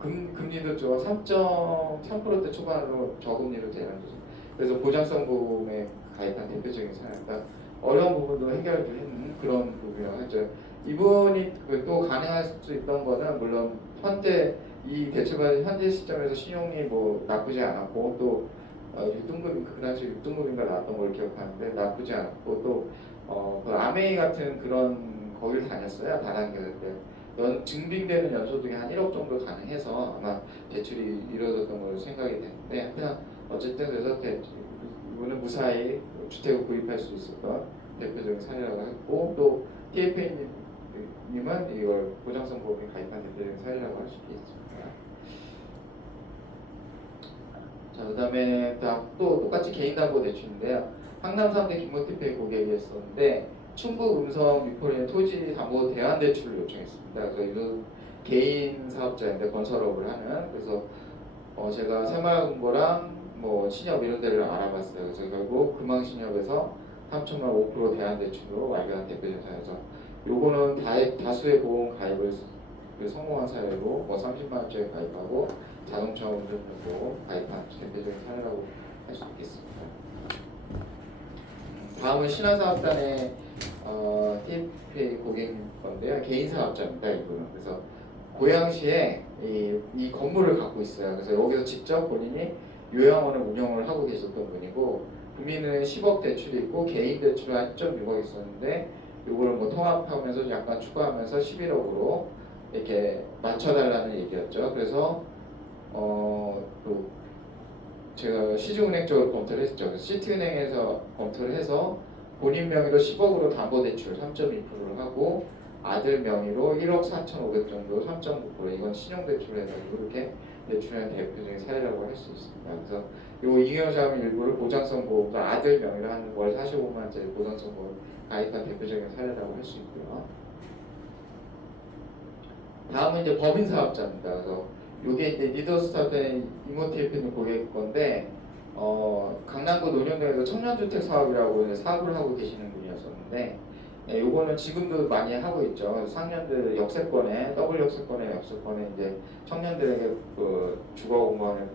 금리도 좀 3.3%대 초반으로 저금리로 되는 거죠. 그래서 보장성 보험에 가입한 대표적인 사례입니다. 어려운 부분도 해결을 했는 그런 부분이라고 하죠. 이분이 또 가능할 수 있던 거는 물론 현재 이 대출받은 현재 시점에서 신용이 뭐 나쁘지 않았고 또 6등급 그 당시 6등급인가 나왔던 걸 기억하는데 나쁘지 않았고 또그 아메이 같은 그런 거기를 다녔어요. 다단계일 때 증빙되는 연소득이 한 1억 정도 가능해서 아마 대출이 이루어졌던 걸로 생각이 되는데 하여튼 어쨌든 그래서 이분은 무사히 주택을 구입할 수 있었던 대표적인 사례라고 했고 또 TFN님은 이걸 보장성 보험에 가입한 대표적인 사례라고 할 수 있습니다. 자, 그 다음에 또 똑같이 개인담보대출인데요. 항남사업대 김모티페이 고객이었었는데 충북 음성 미포리의 토지 담보 대환대출을 요청했습니다. 그래서 이건 개인 사업자인데 건설업을 하는 그래서 제가 새마을금고랑 뭐 신협 이런 데를 알아봤어요. 그래서 결국 금왕신협에서 3천만 5% 대환대출로 완료한 대표적인 사례죠. 요거는 다수의 보험 가입을 성공한 사례로 뭐 30만 원짜리 가입하고 자동차 운전면허 가입한 대표적인 사례라고 할 수 있겠습니다. 다음은 신한사업단의 TFA 고객님 건데요. 개인 사업자입니다. 이분은. 그래서 고양시에 이 건물을 갖고 있어요. 그래서 여기서 직접 본인이 요양원을 운영을 하고 계셨던 분이고, 국민은 10억 대출이 있고 개인 대출은 한 1.6억 있었는데 요거를 뭐 통합하면서 약간 추가하면서 11억으로 이렇게 맞춰달라는 얘기였죠. 그래서 그 제가 시중은행 쪽으로 검토를 했죠. 그래서 시티은행에서 검토를 해서 본인 명의로 10억으로 담보대출 3.2%를 하고 아들 명의로 1억 4,500 정도 3.9%, 이건 신용대출을 해가지고 이렇게 대출한 대표적인 사례라고 할 수 있습니다. 그래서 이 잉여자금 일부를 보장성 보험도 아들 명의로 한 월 45만 원짜리 보장성 보험 가입한 대표적인 사례라고 할 수 있고요. 다음은 이제 법인 사업자입니다. 그래서 이게 이제 리더스타트의 이모티 대표님 고객 건데, 강남구 논현동에서 청년주택 사업이라고 이제 사업을 하고 계시는 분이었었는데, 요거는 지금도 많이 하고 있죠. 그래서 상년들 역세권에, 더블 역세권에 이제 청년들에게 그 주거 공간을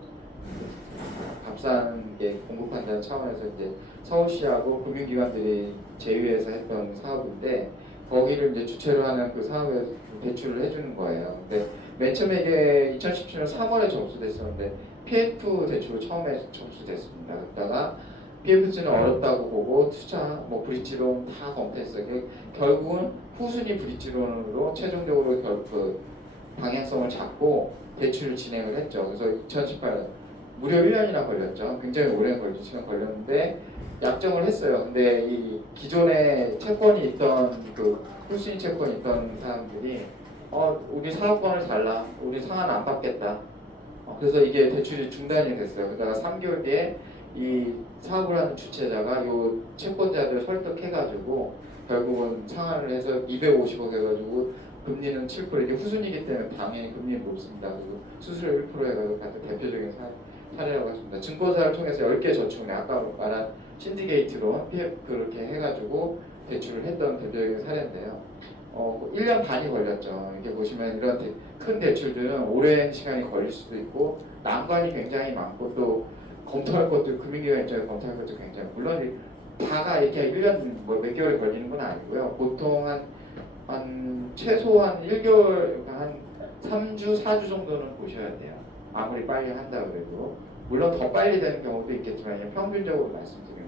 값 사는 게 공급한다는 차원에서 이제 서울시하고 금융기관들이 제휴해서 했던 사업인데, 거기를 이제 주체로 하는 그 사업에 대출을 해주는 거예요. 근데 맨 처음에 이게 2017년 3월에 접수됐었는데 PF 대출로 처음에 접수됐습니다. 그러다가 PF는 어렵다고 보고 투자, 뭐 브릿지론 다 검토했어요. 결국은 후순위 브릿지론으로 최종적으로 그 방향성을 잡고 대출을 진행을 했죠. 그래서 2018년 무려 1년이나 걸렸죠. 굉장히 오랜 시간 걸렸는데 약정을 했어요. 근데 이 기존에 채권이 있던 그 후순위 채권이 있던 사람들이 우리 사업권을 달라, 우리 상한 안 받겠다. 그래서 이게 대출이 중단이 됐어요. 그러다가 3개월 뒤에 이 사업을 하는 주체자가 이 채권자들 설득해가지고 결국은 상환을 해서 250억 해가지고 금리는 7%, 이게 후순위이기 때문에 당연히 금리는 높습니다. 그리고 수수료 1% 해가지고 가장 대표적인 사례라고 했습니다. 증권사를 통해서 10개 저축은행, 아까 말한 신디게이트로 PF 그렇게 해가지고 대출을 했던 대표적인 사례인데요. 1년 반이 걸렸죠. 이렇게 보시면 이런 큰 대출들은 오랜 시간이 걸릴 수도 있고 난관이 굉장히 많고 또 검토할 것도 금융기관 입장에서 검토할 것도 굉장히, 물론 다가 이렇게 1년 뭐 몇 개월이 걸리는 건 아니고요. 보통 한 최소한 1개월, 한 3주, 4주 정도는 보셔야 돼요. 아무리 빨리 한다 그래도. 물론 더 빨리 되는 경우도 있겠지만 평균적으로 말씀드립니다.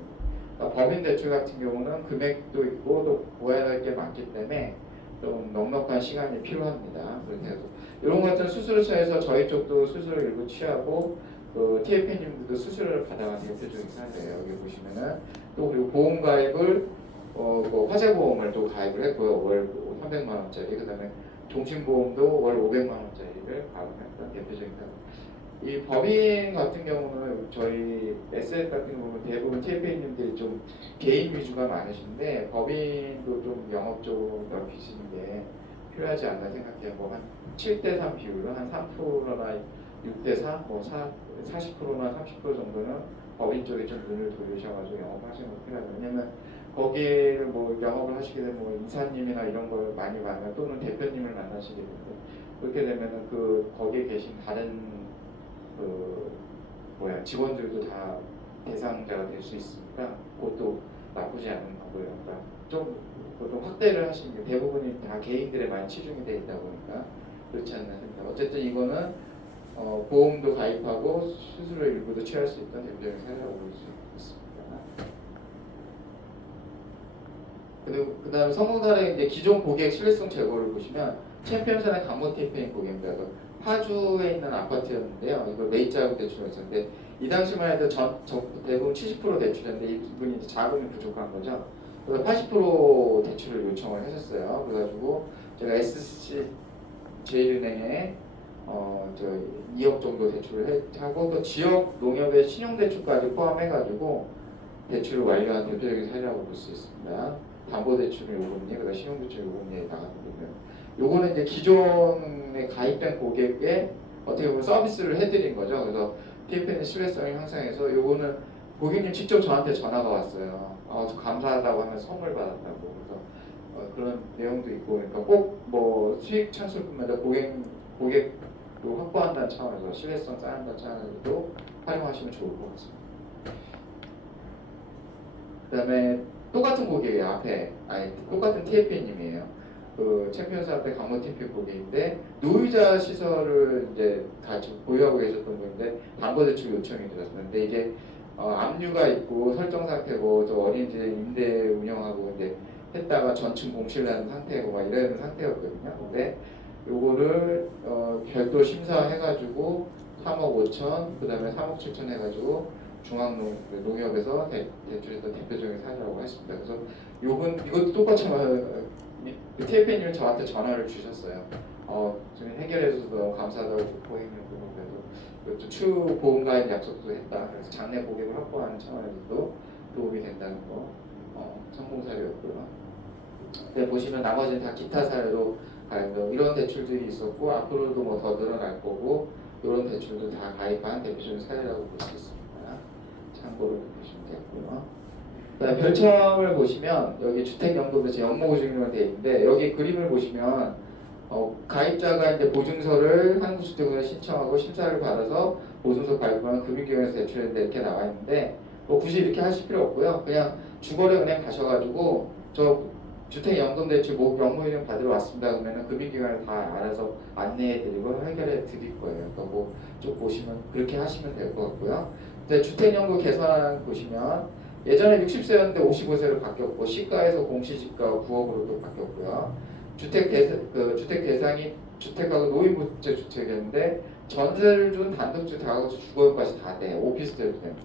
그러니까 법인 대출 같은 경우는 금액도 있고 또 보아야 할 게 많기 때문에 좀 넉넉한 시간이 필요합니다. 그렇게 해서 이런 것 같은 수수료처에서 저희 쪽도 수수료 일부 취하고 그 TF님들도 수수료를 받아가는 대표적인 사례예요. 여기 보시면은 또 그리고 보험 가입을 뭐 화재보험을 또 가입을 했고요. 월 300만 원짜리, 그다음에 종신보험도 월 500만 원짜리를 가입했던 대표적인 사례. 이 법인 같은 경우는 저희 SS 같은 경우는 대부분 TFA님들이 좀 개인 위주가 많으신데 법인도 좀 영업적으로 넓히시는 게 필요하지 않나 생각해요. 뭐 한 7대3 비율로 한 3%나 6대4, 뭐 40%나 30% 정도는 법인 쪽에 좀 눈을 돌리셔가지고 영업하시는 거 필요하죠. 왜냐면 거기를 뭐 영업을 하시게 되면 뭐 이사님이나 이런 걸 많이 만나 또는 대표님을 만나시게 되는데, 그렇게 되면은 그 거기에 계신 다른 그 직원들도 다 대상자가 될 수 있으니까 그것도 나쁘지 않은 거고요. 그러니까 좀 보통 확대를 하시는 게 대부분이 다 개인들에 많이 치중이 되어 있다 보니까 그렇지 않나 생각합니다. 어쨌든 이거는 보험도 가입하고 수수료 일부도 취할 수 있던 대표적인 사례라고 볼 수 있습니다. 그리고 그 다음에 성공 사례, 이제 기존 고객 신뢰성 제고를 보시면 챔피언사의 강모 TFA인 고객입니다. 파주에 있는 아파트였는데요. 이걸 매입자금 대출을 했었는데 이 당시만 해도 대부분 70% 대출했는데 이분이 이제 자금이 부족한 거죠. 그래서 80% 대출을 요청을 하셨어요. 그래가지고 제가 SC 제일은행에 2억 정도 대출을 하고 또 지역 농협의 신용대출까지 포함해가지고 대출을 완료한 대표적인 사례라고 볼 수 있습니다. 담보대출을 요금리, 그다음 신용대출 요금리에 나가는 거고요. 요거는 이제 기존에 가입된 고객에 어떻게 보면 서비스를 해드린 거죠. 그래서 TF는 신뢰성을 향상해서 요거는 고객님 직접 저한테 전화가 왔어요. 감사하다고 하면서 선물 받았다고. 그래서 그런 내용도 있고, 그러니까 꼭 뭐 수익 창출뿐만 아니라 고객도 확보한다는 차원에서 신뢰성 쌓는다는 차원에서도 활용하시면 좋을 것 같습니다. 그 다음에 똑같은 고객이 똑같은 TF님이에요. 그 챔피언스한테 강모팀피 고객인데 노유자 시설을 이제 다 보유하고 계셨던 분인데 담보대출 요청이 들었는데 이게 압류가 있고 설정 상태고 또 어린이집 임대 운영하고 이제 했다가 전층 공실을 한 상태고 막 이런 상태였거든요. 근데 요거를 별도 심사해가지고 3억 5천 그다음에 3억 7천 해가지고 중앙농협에서 대출했던 대표적인 사례라고 했습니다. 그래서 이것도 똑같이 그 TFN님은 저한테 전화를 주셨어요. 지금 해결해줘서 너무 감사하다고 고객님도 그래도 그것도 추후 보험가입 약속도 했다. 그래서 장래 고객을 확보하는 차원에서도 도움이 된다는 거 성공 사례였고요. 네, 보시면 나머지는 다 기타 사례로 이런 대출들이 있었고 앞으로도 뭐 더 늘어날 거고 이런 대출도 다 가입한 대표적인 사례라고 볼 수 있습니다. 참고로 보시면 되고요. 별첨을 보시면 여기 주택연금에서 연모보증으로 되어 있는데 여기 그림을 보시면 가입자가 이제 보증서를 한국주택은행에 신청하고 심사를 받아서 보증서 발급하면 금융기관에서 대출했는데 이렇게 나와 있는데 뭐 굳이 이렇게 하실 필요 없고요. 그냥 주거래은행 가셔가지고 저 주택연금대출 영무이행 받으러 왔습니다. 그러면은 금융기관에 다 알아서 안내해드리고 해결해드릴 거예요. 그러니까 뭐쭉 보시면 그렇게 하시면 될 것 같고요. 근데 주택연금 개선 보시면 예전에 60세였는데 55세로 바뀌었고 시가에서 공시지가 9억으로 또 바뀌었고요. 주택 대상이 주택하고 노인부재 주택이었는데 전세를 준 단독주택 다가구 주거용까지 다 돼. 오피스텔도 됩니다.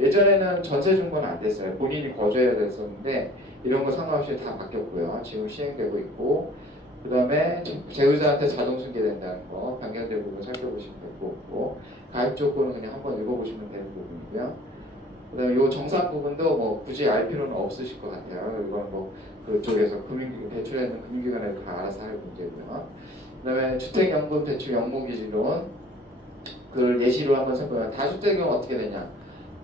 예전에는 전세 준 건 안 됐어요. 본인이 거주해야 됐었는데 이런 거 상관없이 다 바뀌었고요. 지금 시행되고 있고 그 다음에 제휴자한테 자동 승계된다는 거 변경된 부분 살펴보시면 될 거고 가입 조건은 그냥 한번 읽어보시면 되는 부분이고요. 그다음에 이 정산 부분도 뭐 굳이 알 필요는 없으실 것 같아요. 이건 뭐 그쪽에서 대출하는 금융기관에서 다 알아서 할 문제고요. 그다음에 주택연금 대출 영목이지론 그 예시로 한번 살펴보면 다주택은 어떻게 되냐?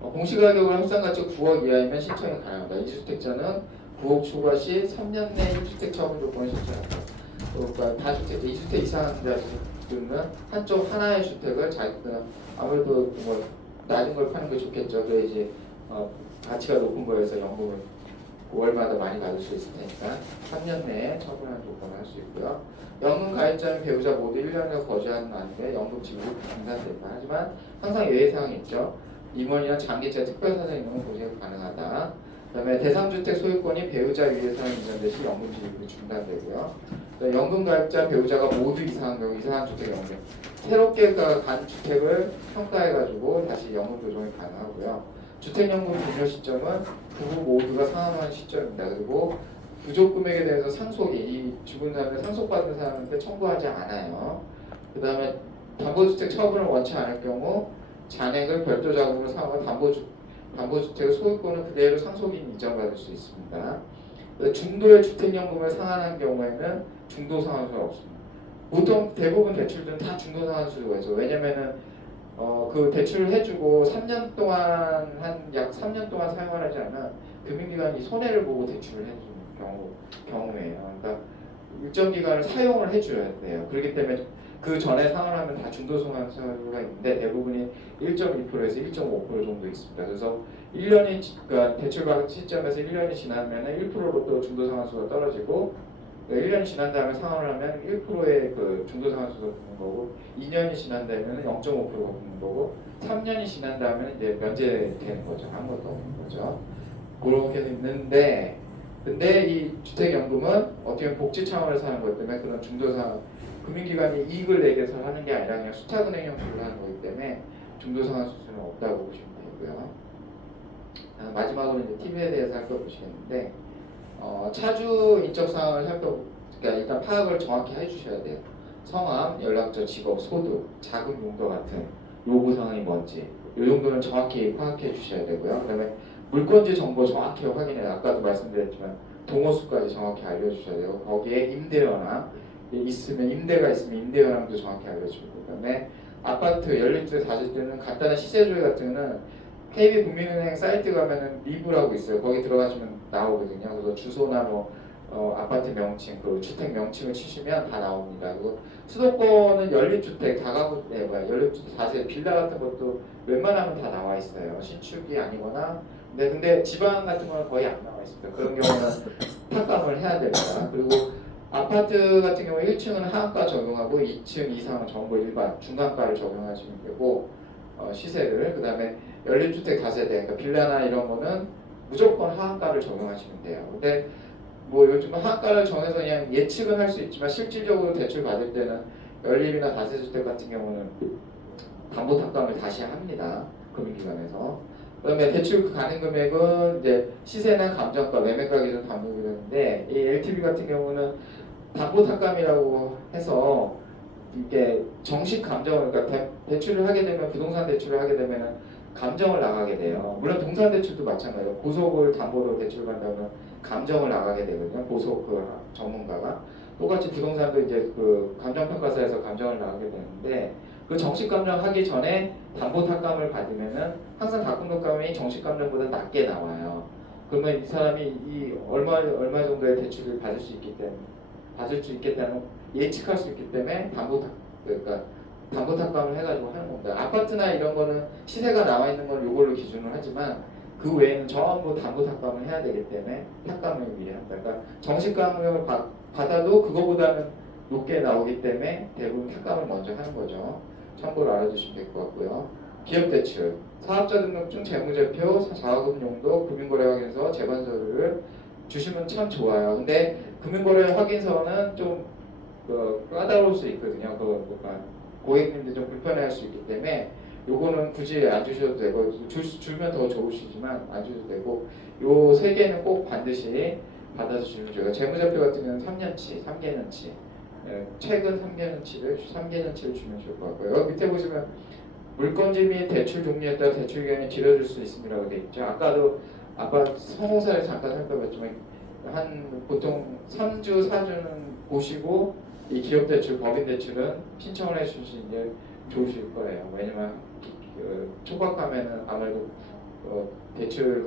공시가격을 합산가치 9억 이하이면 신청이 가능합니다. 2주택자는 9억 초과 시 3년 내 1주택 처분 조건을 신청합니다. 그러니까 다주택, 2주택 이상은 한쪽 하나의 주택을 아무래도 뭐 낮은 걸 파는 게 좋겠죠. 그래야지 가치가 높은 거에서 연금을 9월마다 많이 받을 수 있을 테니까 3년 내에 처분하는 조건을 할 수 있고요. 연금 가입자는 배우자 모두 1년에 거주하는 아닌데 연금 지급이 중단된다. 하지만 항상 예외사항이 있죠. 임원이나 장기자 특별사정이 있는 보증이 가능하다. 그다음에 대상주택 소유권이 배우자 위에 사람 인정될 시 연금 지급이 중단되고요. 연금 가입자 배우자가 모두 이상한 경우 이상한 주택 연금 새롭게 간 주택을 평가해가지고 다시 연금 조정이 가능하고요. 주택연금 종료 시점은 부부 모두가 상환한 시점입니다. 그리고 부족 금액에 대해서 상속이 이 죽은 사람의 상속받은 사람한테 청구하지 않아요. 그 다음에 담보주택 처분을 원치 않을 경우 잔액을 별도 자금으로 사용한 담보주택의 소유권은 그대로 상속인 인정받을 수 있습니다. 중도의 주택연금을 상환한 경우에는 중도상환수가 없습니다. 보통 대부분 대출들은 다 중도상환수가 있죠. 왜냐면은 그 대출을 해주고 3년 동안 약 3년 동안 사용을 하지 않으면 금융기관이 손해를 보고 대출을 해주는 경우예요. 그러니까 일정 기간을 사용을 해줘야 돼요. 그렇기 때문에 그 전에 상환하면 다 중도상환수가 있는데 대부분이 1.2%에서 1.5% 정도 있습니다. 그래서 1년이 그러니까 대출 받은 시점에서 1년이 지나면 1%로 또 중도상환수가 떨어지고 1년이 지난 다음에 상환을 하면 1%의 그 중도상환수가 붙는 거고 2년이 지난 다음에는 0.5%가 붙는 거고 3년이 지난 다음에는 이제 면제되는 거죠. 아무것도 없는 거죠. 그렇게 있는데 근데 이 주택연금은 어떻게 보면 복지 차원에서 하는 거기 때문에 그런 중도상 금융기관이 이익을 내기 위해서 하는 게 아니라 그냥 수탁은행 형식으로 하는 거기 때문에 중도상환수는 없다고 보시면 되고요. 마지막으로 이제 TV에 대해서 살펴보시겠는데 차주 인적 사항을 그러니까 일단 파악을 정확히 해주셔야 돼요. 성함, 연락처, 직업, 소득, 자금 용도 같은 요구 사항이 뭔지 이 정도는 정확히 파악해 주셔야 되고요. 그다음에 물건지 정보 정확히 확인해요. 아까도 말씀드렸지만 동호수까지 정확히 알려주셔야 되고 거기에 임대연함 있으면 임대가 있으면 임대연함도 정확히 알려주고 그다음에 아파트 연립주택 다주택은 간단한 시세조회 같은 거는 KB국민은행 사이트 가면은 리브라고 있어요. 거기 들어가시면 나오거든요. 그래서 주소나 뭐 아파트 명칭, 그 주택 명칭을 치시면 다 나옵니다. 그리고 수도권은 연립주택, 연립주택 자세 빌라 같은 것도 웬만하면 다 나와 있어요. 신축이 아니거나 근데 지방 같은 거는 거의 안 나와 있습니다. 그런 경우는 탁감을 해야 됩니다. 그리고 아파트 같은 경우 1층은 하한가 적용하고 2층 이상은 전부 일반 중간가를 적용하시면 되고 시세를 그다음에 연립주택 다세대 그러니까 빌라나 이런 거는 무조건 하한가를 적용하시면 돼요. 근데 뭐 요즘 하한가를 정해서 그냥 예측은 할 수 있지만 실질적으로 대출 받을 때는 연립이나 다세주택 같은 경우는 담보 탁감을 다시 합니다. 금융기관에서. 그다음에 대출 가능 금액은 이제 시세나 감정가, 매매가 기준 담보가 되는데 이 LTV 같은 경우는 담보 탁감이라고 해서 이게 정식 감정을 그러니까 대출을 하게 되면 부동산 대출을 하게 되면은 감정을 나가게 돼요. 물론 동산 대출도 마찬가지예요. 보석을 담보로 대출을 한다면 감정을 나가게 되거든요. 보석 그 전문가가 똑같이 부동산도 이제 그 감정평가사에서 감정을 나가게 되는데 그 정식 감정하기 전에 담보 탁감을 받으면은 항상 담보 탁감이 정식 감정보다 낮게 나와요. 그러면 이 사람이 이 얼마 정도의 대출을 받을 수 있겠다는 예측할 수 있기 때문에 그러니까 담보 탁감을 해가지고 하는 겁니다. 아파트나 이런 거는 시세가 나와 있는 걸 이걸로 기준을 하지만 그 외에는 전부 담보 탁감을 해야 되기 때문에 탁감을 미리 한다. 그러니까 정식 감정을 받아도 그거보다는 높게 나오기 때문에 대부분 탁감을 먼저 하는 거죠. 참고로 알아주시면 될 것 같고요. 기업대출, 사업자 등록증, 재무제표, 자금 용도, 금융거래 확인서, 재반서를 주시면 참 좋아요. 근데 금융거래 확인서는 좀 까다로울 수 있거든요. 그러니까 고객님들 좀 불편해할 수 있기 때문에 요거는 굳이 안 주셔도 되고 주면 더 좋으시지만 안 주셔도 되고 요 세 개는 꼭 반드시 받아주시면 좋아요. 재무제표 같은 경우는 3년치, 3개년치 최근 3개년치를 주면 좋을 것 같고요. 여기 밑에 보시면 물건지 및 대출 종류에 따라 대출 기간이 길어질 수 있습니다라고 되어 있죠. 아까도 아까 성공사를 잠깐 살펴봤지만 한 보통 3주, 4주는 보시고 이 기업대출, 법인대출은 신청을 해주시는 게 좋으실 거예요. 왜냐면 촉박하면은 아무래도 대출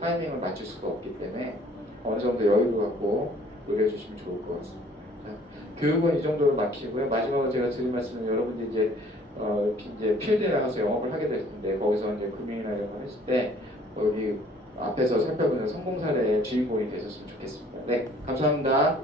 타이밍을 맞출 수가 없기 때문에 어느 정도 여유를 갖고 노려주시면 좋을 것 같습니다. 자, 교육은 이 정도로 마치고요. 마지막으로 제가 드릴 말씀은 여러분들이 이제 필드에 나가서 영업을 하게 될 텐데 거기서 이제 금융이나 이런 거 했을 때 여기 앞에서 살펴보는 성공 사례의 주인공이 되셨으면 좋겠습니다. 네, 감사합니다.